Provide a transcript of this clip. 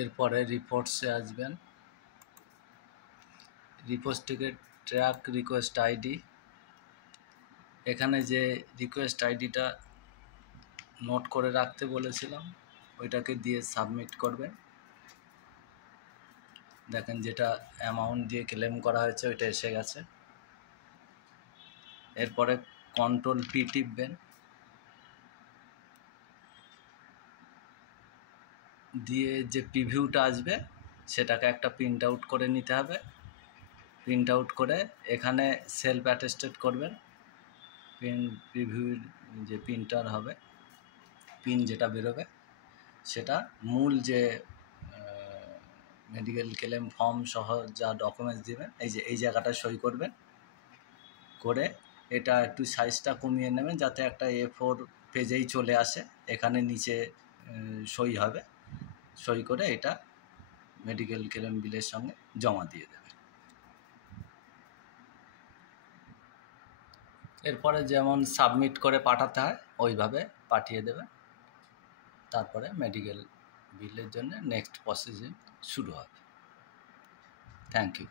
এরপরে রিপোর্টসে আসবেন। রিপোর্টস থেকে ট্র্যাক রিকোয়েস্ট আইডি, এখানে যে রিকোয়েস্ট আইডিটা নোট করে রাখতে বলেছিলাম ওইটাকে দিয়ে সাবমিট করবেন। দেখেন যেটা অ্যামাউন্ট দিয়ে ক্লেম করা হয়েছে ওইটা এসে গেছে। এরপরে কন্ট্রোল পি টিপবেন, দিয়ে যে প্রিভিউটা আসবে সেটাকে একটা প্রিন্ট আউট করে নিতে হবে। প্রিন্ট আউট করে এখানে সেলফ অ্যাটেস্টেড করবেন। প্রিভিউর যে প্রিন্টার হবে, পিন যেটা বেরোবে সেটা মূল যে মেডিকেল ক্লেম ফর্ম সহ যা ডকুমেন্টস দেবেন এই জায়গাটা সই করবেন। করে এটা একটু সাইজটা কমিয়ে নেবেন যাতে একটা A4 পেজেই চলে আসে। এখানে নিচে সই হবে, সই করে এটা মেডিকেল ক্লেম বিলের সঙ্গে জমা দিয়ে দেবেন। এরপরে যেমন সাবমিট করে পাঠাতে হয় ওইভাবে পাঠিয়ে দেবেন। তারপরে মেডিকেল বিলের জন্য নেক্সট প্রসেসিং শুরু হবে। Thank you.